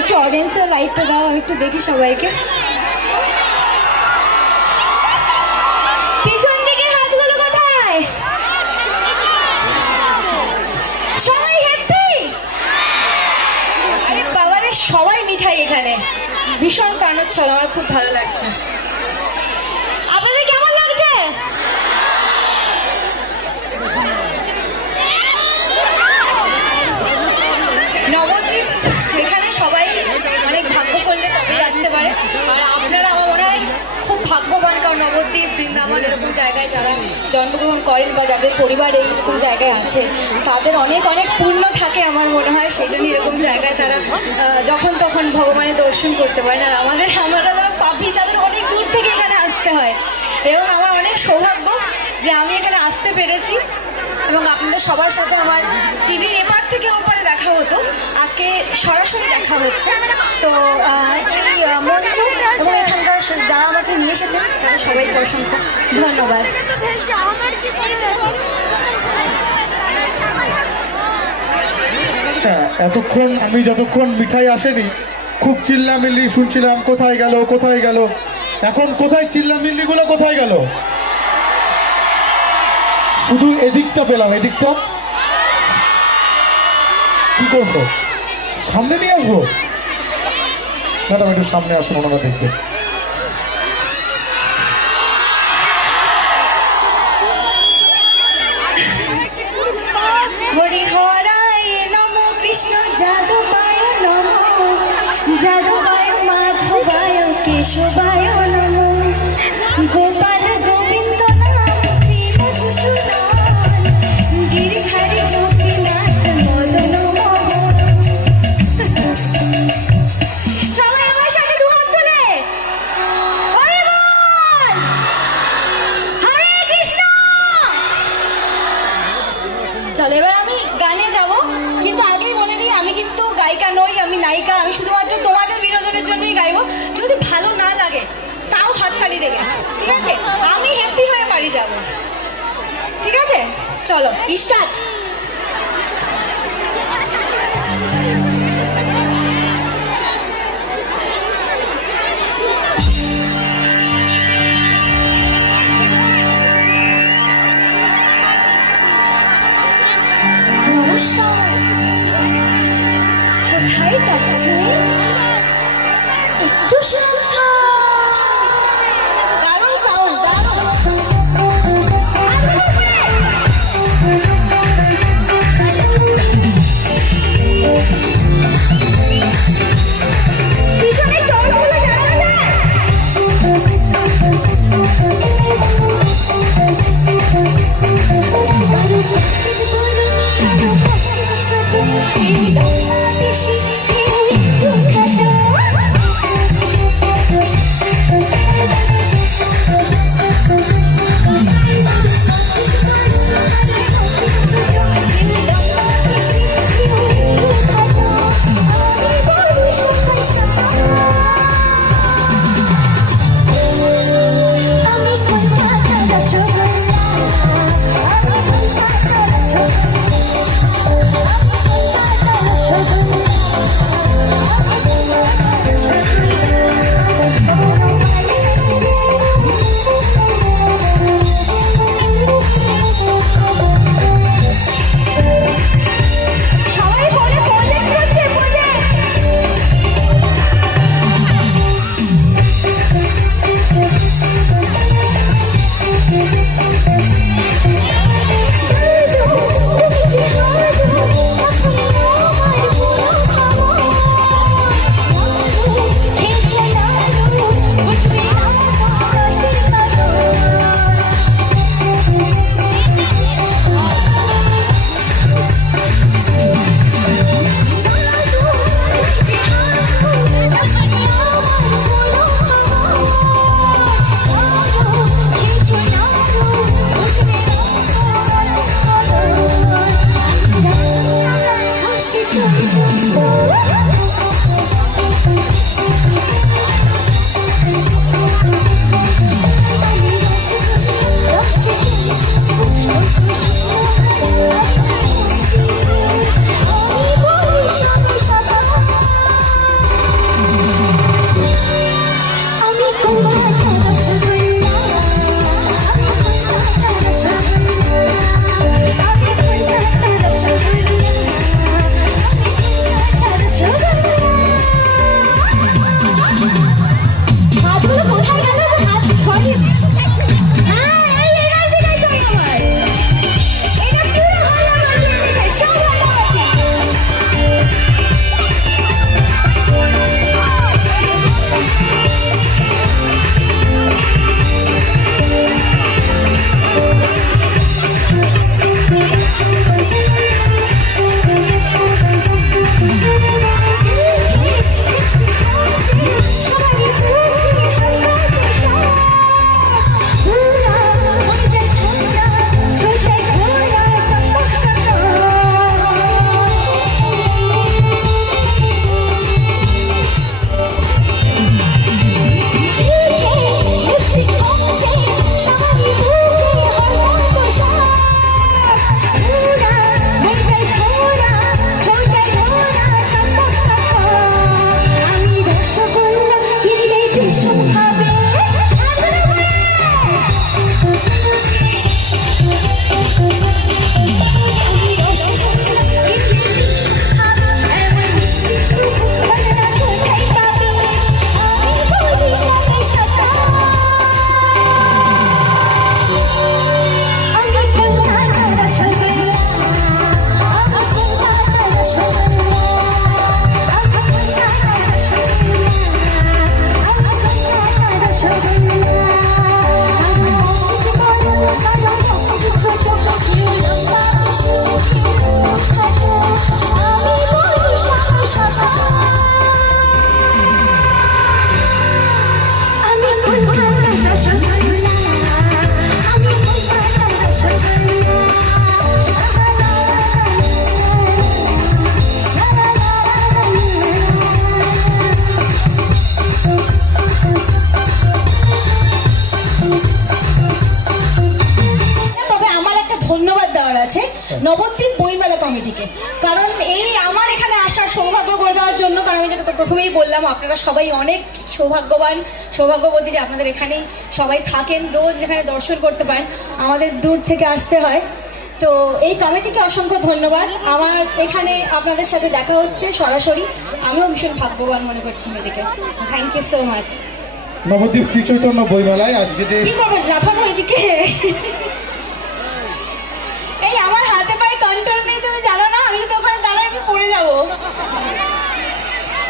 একটু অডিয়েন্সের লাইটটা দাও, আমি একটু দেখি সবাইকে। পিছন দিকে হাতগুলো কোথায়? সবাই হ্যাপি বাবারে, সবাই মিঠাই এখানে। ভীষণ প্রাণোচ্ছল, আমার খুব ভালো লাগছে। কারণ নবদ্বীপ, বৃন্দাবন এরকম জায়গায় যারা জন্মগ্রহণ করেন বা যাদের পরিবার এইরকম জায়গায় আছে, তাদের অনেক অনেক পূর্ণ থাকে আমার মনে হয়। সেই জন্য এরকম জায়গায় তারা যখন তখন ভগবানের দর্শন করতে পারেন। আর আমাদের, আমরা যারা পাপি, তাদের অনেক দূর থেকে এখানে আসতে হয়। এবং আমার অনেক সৌভাগ্য যে আমি এখানে আসতে পেরেছি এবং আপনাদের সবার সাথে আমার টিভির এপার থেকে ওপারে দেখা হতো। আজকে সরাসরি দেখা হচ্ছে। তো এই মঞ্চ এবং এখানকার যারা আমাকে নিয়ে এসেছেন, তাদের সবাইকে অসংখ্য ধন্যবাদ। হ্যাঁ এতক্ষণ আমি যতক্ষণ মিঠাই আসেনি, খুব চিল্লামিল্লি শুনছিলাম, কোথায় গেল কোথায় গেল? এখন কোথায় চিল্লামিল্লিগুলো কোথায় গেল? শুধু এদিকটা পেলাম, এদিকটা। কি করব? সামনে নিয়ে আসব? ম্যাডাম, একটু সামনে আসুন, ওনারা দেখবে। চলো, এবার আমি গানে যাব। কিন্তু আগেই বলে দিই, আমি কিন্তু গায়িকা নই, আমি নায়িকা। আমি শুধুমাত্র তোমাদের বিনোদনের জন্যই গাইবো। যদি ভালো না লাগে, তাও হাততালি দেবে। ঠিক আছে? আমি হ্যাপি হয়ে বাড়ি যাব। ঠিক আছে? চলো স্টার্ট নবদ্বীপ বইমেলা কমিটিকে। কারণ এই আমার এখানে আসার সৌভাগ্য করে দেওয়ার জন্য কারণ আমি যেটা তো প্রথমেই বললাম আপনারা সবাই অনেক সৌভাগ্যবান। সৌভাগ্যবতী যে আপনাদের এখানেই সবাই থাকেন রোজ এখানে দর্শন করতে পারেন। আমাদের দূর থেকে আসতে হয়। তো এই কমিটিকে অসংখ্য ধন্যবাদ। আমার এখানে আপনাদের সাথে দেখা হচ্ছে সরাসরি। আমিও ভীষণ ভাগ্যবান মনে করছি নিজেকে। Thank you so much Nabadwip Shri Chaitanya বইমেলায় আজকে যে কি করব লাফাবো এদিকে?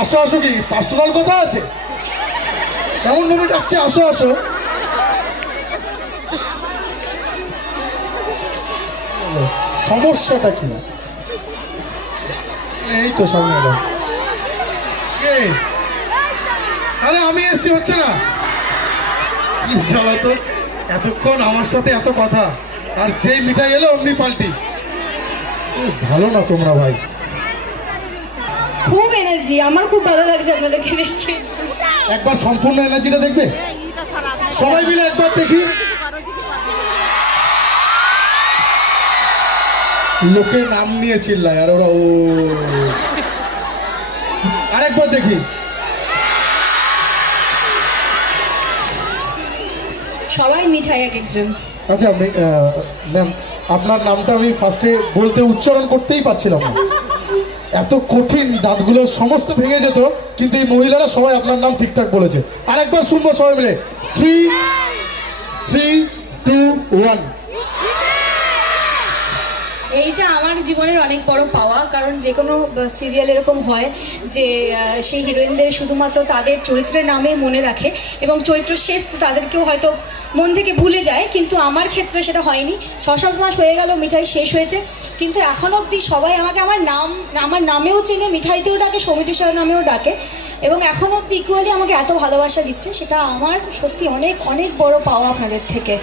আসো আসো কি? পার্সোনাল কথা আছে? কেমন ভাবে ডাকছে? আসো আসো। সমস্যাটা কি? এই তো সামনে? আরে, আমি এসছি, হচ্ছে না? জ্বালা তো? এতক্ষণ আমার সাথে এত কথা। আর যেই মিঠাই এলো, অমনি পাল্টি। ভালো না তোমরা ভাই। খুব এনার্জি আমার খুব ভালো লাগছে আপনাদেরকে দেখে। একবার সম্পূর্ণ এনার্জিটা দেখবে? সবাই মিলে একবার দেখি। লোকের নাম নিয়ে চিল্লায় আর ওরা ও। আরেকবার দেখি। সবাই মিঠাই এক একজন। আচ্ছা ম্যাম আপনার নামটা আমি ফার্স্টে বলতে উচ্চারণ করতেই পারছিলাম না। এত কঠিন দাঁতগুলো সমস্ত ভেঙে যেত, কিন্তু এই মহিলারা সবাই আপনার নাম ঠিকঠাক বলেছে। আরেকবার শুনব সবাই মিলে। থ্রি থ্রি টু ওয়ান এইটা আমার জীবনের অনেক বড় পাওয়া, কারণ যে কোনো সিরিয়াল এরকম হয় যে সেই হিরোইনদের শুধুমাত্র তাদের চরিত্রের নামে মনে রাখে এবং চরিত্র শেষ তো তাদেরকেও হয়তো মন থেকে ভুলে যায়, কিন্তু আমার ক্ষেত্রে সেটা হয়নি। ছ সাত মাস হয়ে গেল, মিঠাই শেষ হয়েছে। কিন্তু এখন অবধি সবাই আমাকে আমার নাম, আমার নামেও চিনে, মিঠাইতেও ডাকে সমিতি সাহেব নামেও ডাকে। এবং এখন অবধি ইকুয়ালি আমাকে এত ভালোবাসা দিচ্ছে, সেটা আমার সত্যি অনেক অনেক বড় পাওয়া আপনাদের থেকে।